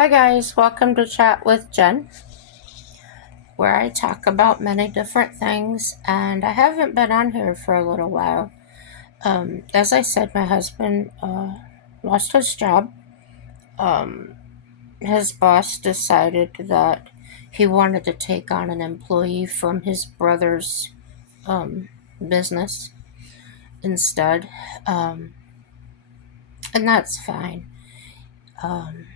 Hi, guys, welcome to Chat with Jen, where I talk about many different things. And I haven't been on here for a little while. As I said, my husband lost his job. Um, his boss decided that he wanted to take on an employee from his brother's um, business instead. Um, and that's fine. Um,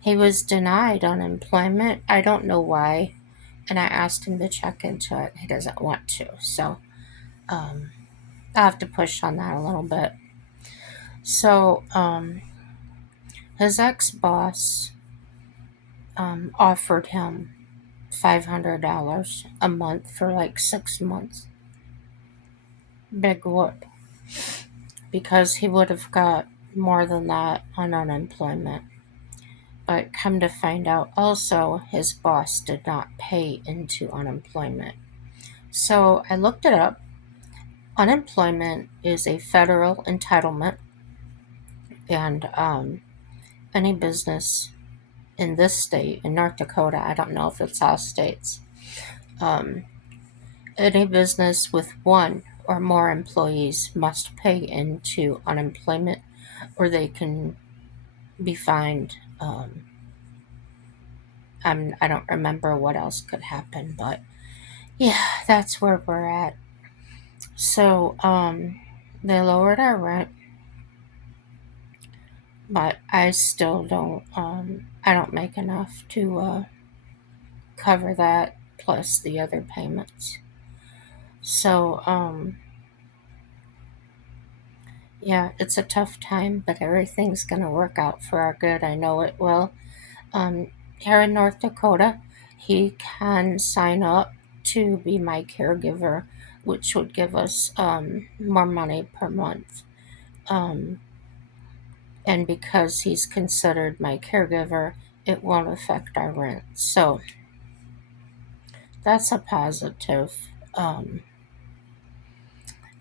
he was denied unemployment. I don't know why, and I asked him to check into it. He doesn't want to, so um, I have to push on that a little bit. So his ex boss offered him $500 a month for like 6 months. Big whoop, because he would have got more than that on unemployment. But come to find out, also, his boss did not pay into unemployment. So I looked it up. Unemployment is a federal entitlement, and any business in this state, in North Dakota, I don't know if it's all states, um, any business with one or more employees must pay into unemployment or they can be fined. I don't remember what else could happen, but yeah, that's where we're at. So they lowered our rent, but I still I don't make enough to cover that plus the other payments. So, yeah, it's a tough time, but everything's going to work out for our good. I know it will. Here in North Dakota, he can sign up to be my caregiver, which would give us more money per month. Um, and because he's considered my caregiver, it won't affect our rent. So that's a positive. Um,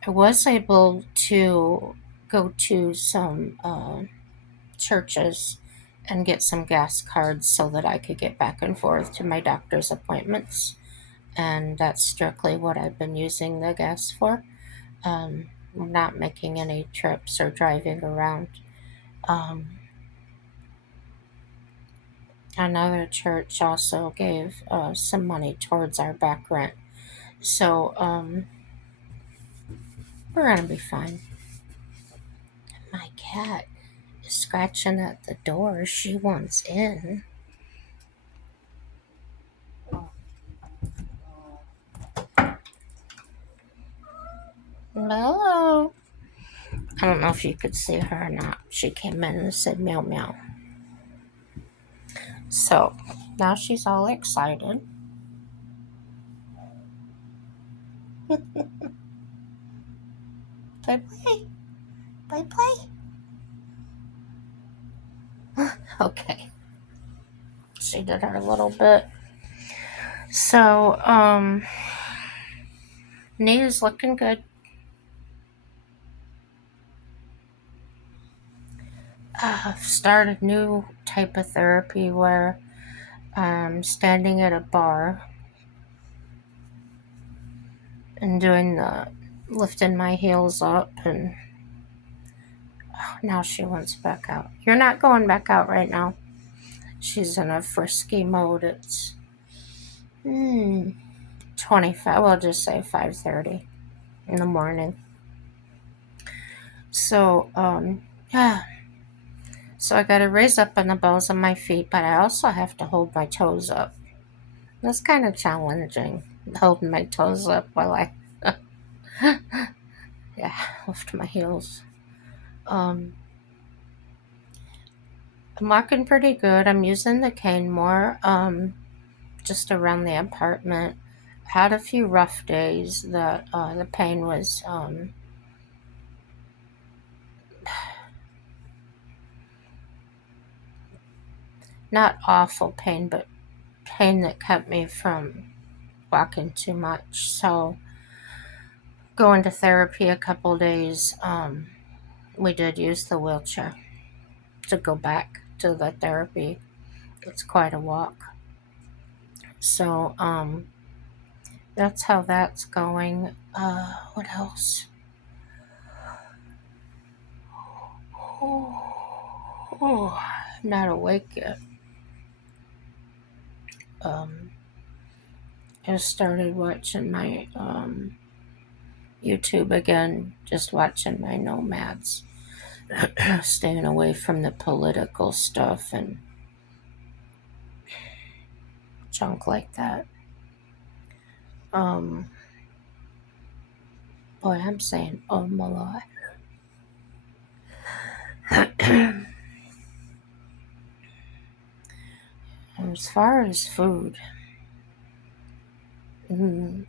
I was able to go to some churches and get some gas cards so that I could get back and forth to my doctor's appointments. And that's strictly what I've been using the gas for. I'm not making any trips or driving around. Um, Another church also gave some money towards our back rent. So we're going to be fine. My cat is scratching at the door. She wants in. Hello. I don't know if you could see her or not. She came in and said meow meow. So now she's all excited. Play, play, play, play. Okay. She did her little bit. So, knee's looking good. I've started a new type of therapy where I'm standing at a bar and doing the lifting my heels up, and now she wants back out. You're not going back out right now. She's in a frisky mode. It's 25. We'll just say 5:30 in the morning. So yeah. So I got to raise up on the balls of my feet, but I also have to hold my toes up. That's kind of challenging, holding my toes up while I yeah lift my heels. Um, I'm walking pretty good. I'm using the cane more. Just around the apartment. Had a few rough days. The pain was not awful pain, but pain that kept me from walking too much. So going to therapy a couple days, we did use the wheelchair to go back to the therapy. It's quite a walk. So, that's how that's going. What else? Oh, not awake yet. Um, I started watching my YouTube again, just watching my nomads, staying away from the political stuff and junk like that. Um, Boy, I'm saying, oh my lord. As far as food,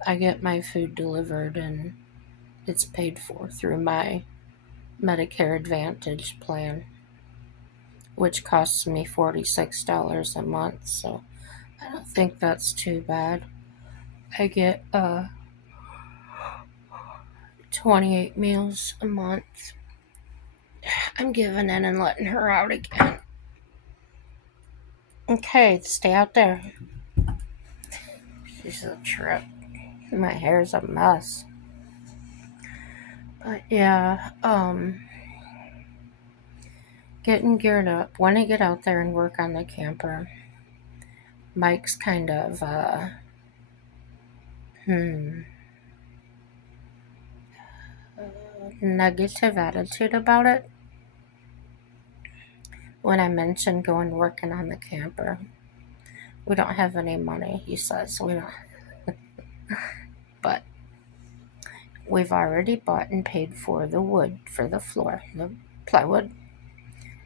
I get my food delivered and it's paid for through my Medicare Advantage plan, which costs me $46 a month. So I don't think that's too bad. I get 28 meals a month. I'm giving in and letting her out again. Okay, stay out there. She's a trip. My hair's a mess. But yeah, getting geared up. When I get out there and work on the camper, Mike's kind of, hmm, negative attitude about it. When I mentioned going working on the camper, we don't have any money, he says. We don't, but we've already bought and paid for the wood for the floor, the plywood.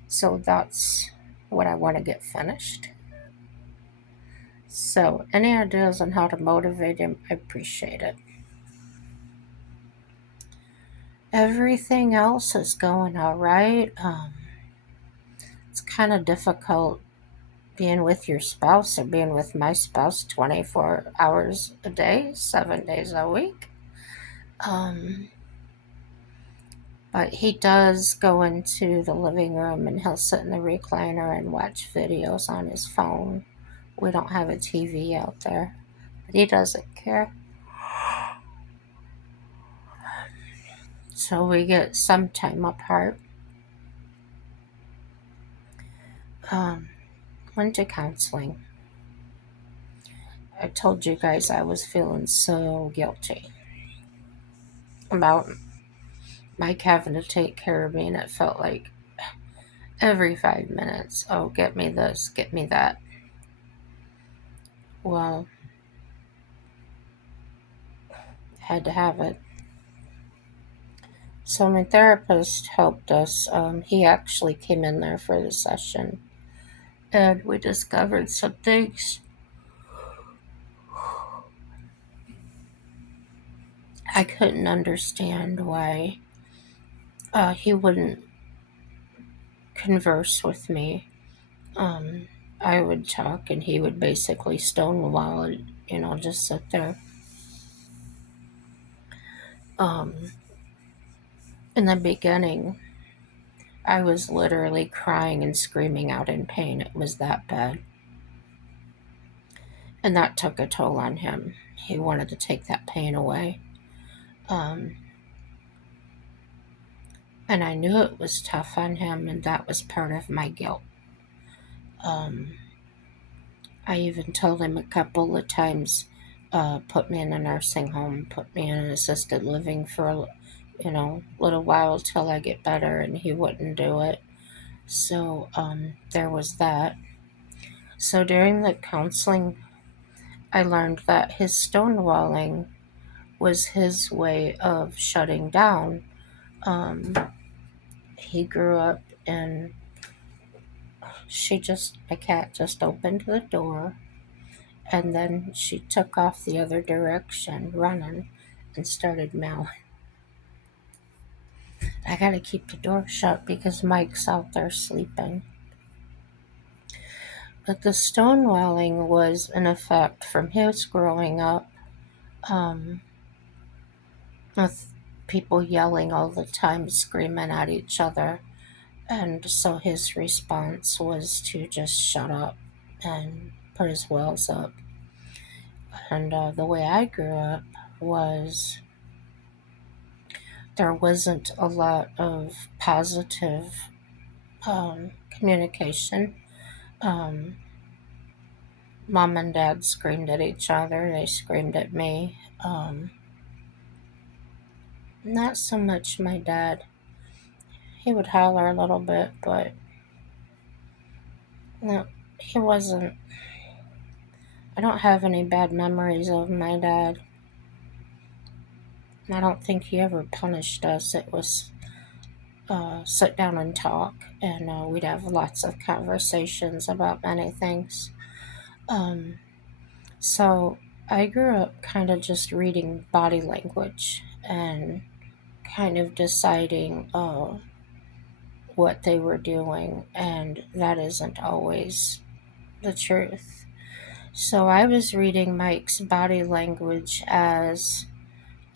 So that's what I want to get finished. So, any ideas on how to motivate him? I appreciate it. Everything else is going all right. It's kind of difficult being with your spouse or being with my spouse 24 hours a day, 7 days a week. But he does go into the living room and he'll sit in the recliner and watch videos on his phone. We don't have a TV out there, but he doesn't care. So we get some time apart. Went to counseling. I told you guys I was feeling so guilty about Mike having to take care of me, and it felt like every 5 minutes, oh, get me this, get me that. Well, I had to have it. So my therapist helped us. He actually came in there for the session, and we discovered some things. I couldn't understand why he wouldn't converse with me. I would talk, and he would basically stonewall it, just sit there. Um, in the beginning, I was literally crying and screaming out in pain. It was that bad. And that took a toll on him. He wanted to take that pain away. Um, and I knew it was tough on him, and that was part of my guilt. Um, I even told him a couple of times, put me in a nursing home, put me in an assisted living for a little while till I get better, and he wouldn't do it. So there was that. So during the counseling, I learned that his stonewalling was his way of shutting down. Um, he grew up and my cat just opened the door and then she took off the other direction running and started meowing. I gotta keep the door shut because Mike's out there sleeping. But the stonewalling was an effect from his growing up, um, with people yelling all the time, screaming at each other. And so his response was to just shut up and put his wells up. And the way I grew up was there wasn't a lot of positive communication. Um, Mom and dad screamed at each other, they screamed at me. Not so much my dad. He would holler a little bit, but no, he wasn't. I don't have any bad memories of my dad. I don't think he ever punished us. It was sit down and talk, and we'd have lots of conversations about many things. Um, so I grew up kind of just reading body language and kind of deciding what they were doing, and that isn't always the truth. So I was reading Mike's body language as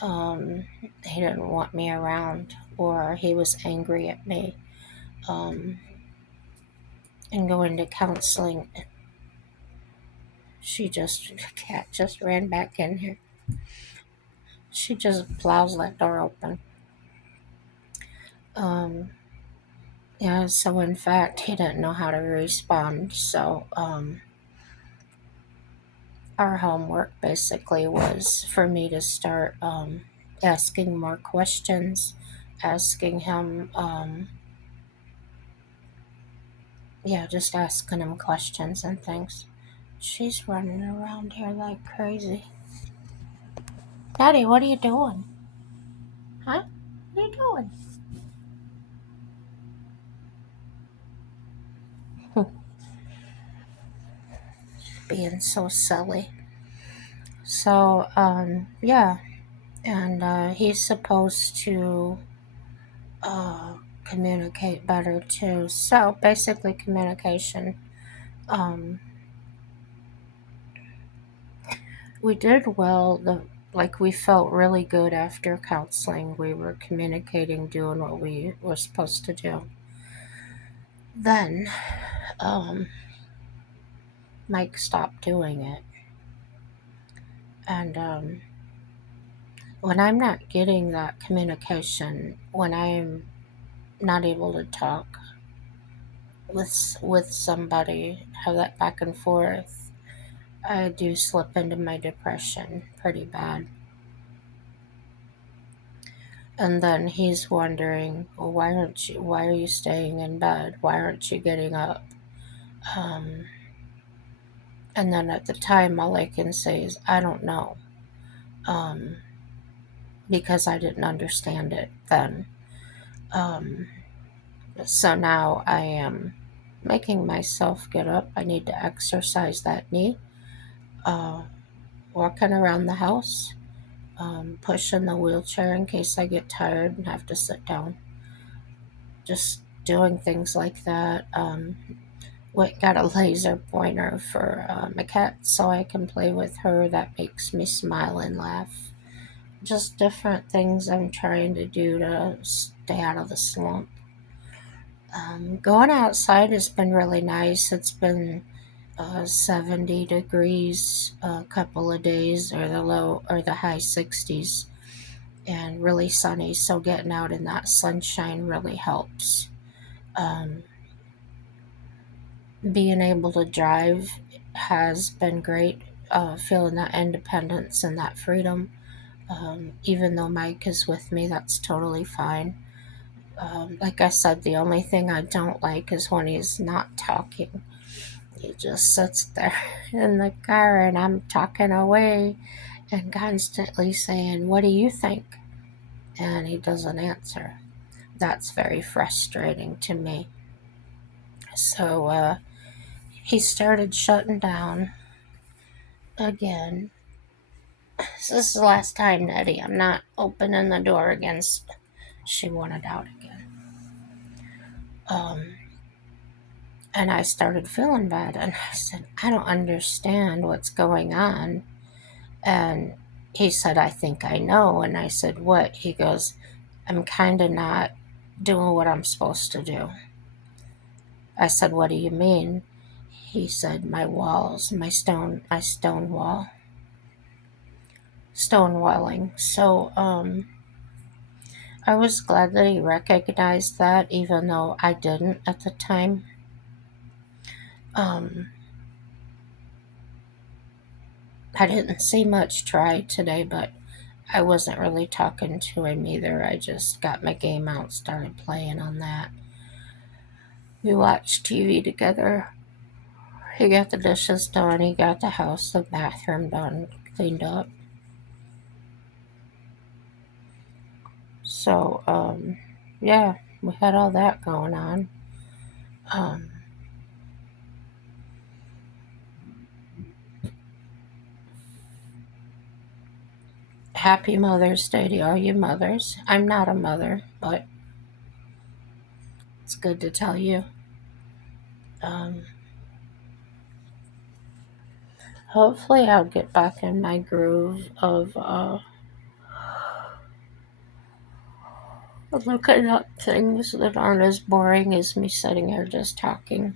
he didn't want me around or he was angry at me. Um, and going to counseling, the cat just ran back in here. She just plows that door open. Um, yeah, so in fact, he didn't know how to respond. So our homework basically was for me to start asking more questions, asking him, yeah, just asking him questions and things. She's running around here like crazy. Daddy, what are you doing? Huh? What are you doing? Being so silly. So, yeah, and he's supposed to uh, communicate better too. So, basically, communication. Um, we did well. Like we felt really good after counseling. We were communicating, doing what we were supposed to do. Then, um, Mike stopped doing it, and when I'm not getting that communication, when I'm not able to talk with somebody, have that back and forth, I do slip into my depression pretty bad. And then he's wondering, well, why are you staying in bed? Why aren't you getting up? Um, and then at the time, all I can say is, I don't know, um, because I didn't understand it then. Um, so now I am making myself get up. I need to exercise that knee, uh, walking around the house, pushing the wheelchair in case I get tired and have to sit down. Just doing things like that. Got a laser pointer for my cat so I can play with her. That makes me smile and laugh. Just different things I'm trying to do to stay out of the slump. Going outside has been really nice. It's been 70 degrees a couple of days, or the high 60s, and really sunny. So getting out in that sunshine really helps. Um, Being able to drive has been great. Feeling that independence and that freedom. Even though Mike is with me, that's totally fine. Like I said, the only thing I don't like is when he's not talking. He just sits there in the car and I'm talking away and constantly saying, "What do you think?" And he doesn't answer. That's very frustrating to me. So he started shutting down again. This is the last time, Nettie. I'm not opening the door again. She wanted out again. Um, and I started feeling bad. And I said, I don't understand what's going on. And he said, I think I know. And I said, what? He goes, I'm kind of not doing what I'm supposed to do. I said, "What do you mean?" He said, "My walls, my stone wall, stone walling." So, I was glad that he recognized that, even though I didn't at the time. Um, I didn't see much try today, but I wasn't really talking to him either. I just got my game out, started playing on that. We watched TV together. He got the dishes done, he got the house, the bathroom done, cleaned up. So, yeah, we had all that going on. Um, Happy Mother's Day to all you mothers. I'm not a mother, but it's good to tell you. Um, Hopefully, I'll get back in my groove of looking up things that aren't as boring as me sitting here just talking.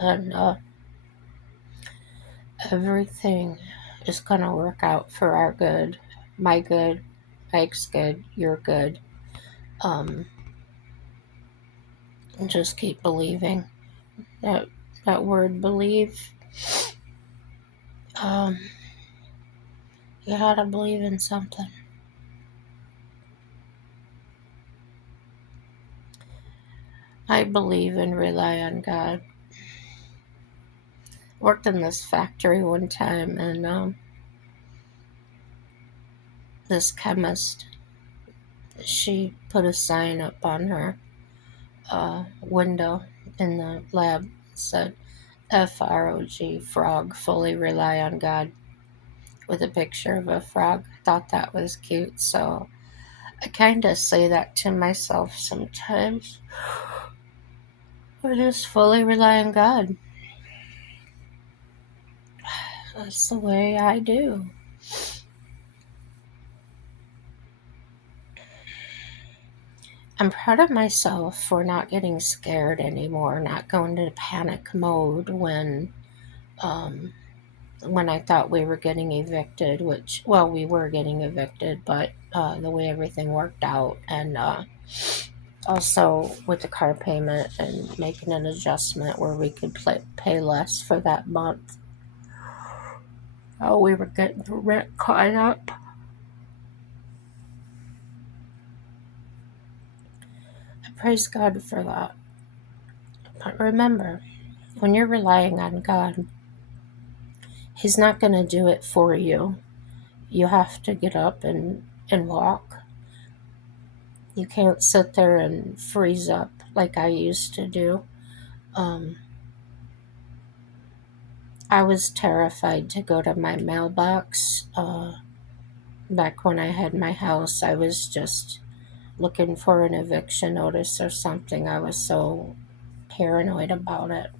And everything is going to work out for our good. My good, Mike's good, your good. Um, and just keep believing. That word believe. Um, you gotta believe in something. I believe and rely on God. Worked in this factory one time, and this chemist, she put a sign up on her window in the lab, said FROG, frog, fully rely on God, with a picture of a frog. Thought that was cute, so I kind of say that to myself sometimes. I just fully rely on God. That's the way I do. I'm proud of myself for not getting scared anymore, not going into panic mode um, when I thought we were getting evicted, which, well, we were getting evicted, but the way everything worked out, and also with the car payment and making an adjustment where we could pay less for that month. Oh, we were getting the rent caught up. I praise God for that. But remember, when you're relying on God, He's not going to do it for you. You have to get up and walk. You can't sit there and freeze up like I used to do. Um, I was terrified to go to my mailbox. Back when I had my house, I was just looking for an eviction notice or something. I was so paranoid about it.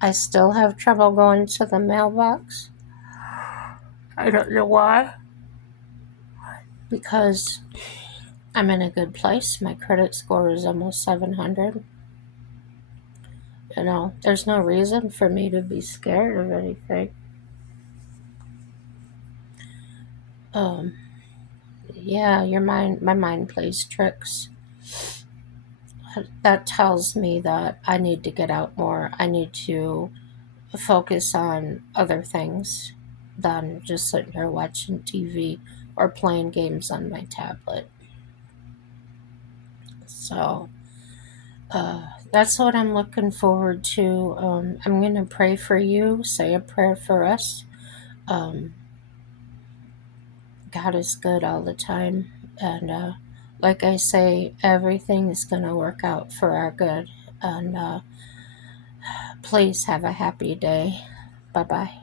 I still have trouble going to the mailbox. I don't know why. Because I'm in a good place. My credit score is almost 700. There's no reason for me to be scared of anything. Um, yeah, my mind plays tricks. That tells me that I need to get out more. I need to focus on other things than just sitting here watching TV or playing games on my tablet. So, that's what I'm looking forward to. I'm going to pray for you, say a prayer for us. Um, God is good all the time. And like I say, everything is going to work out for our good. And please have a happy day. Bye bye.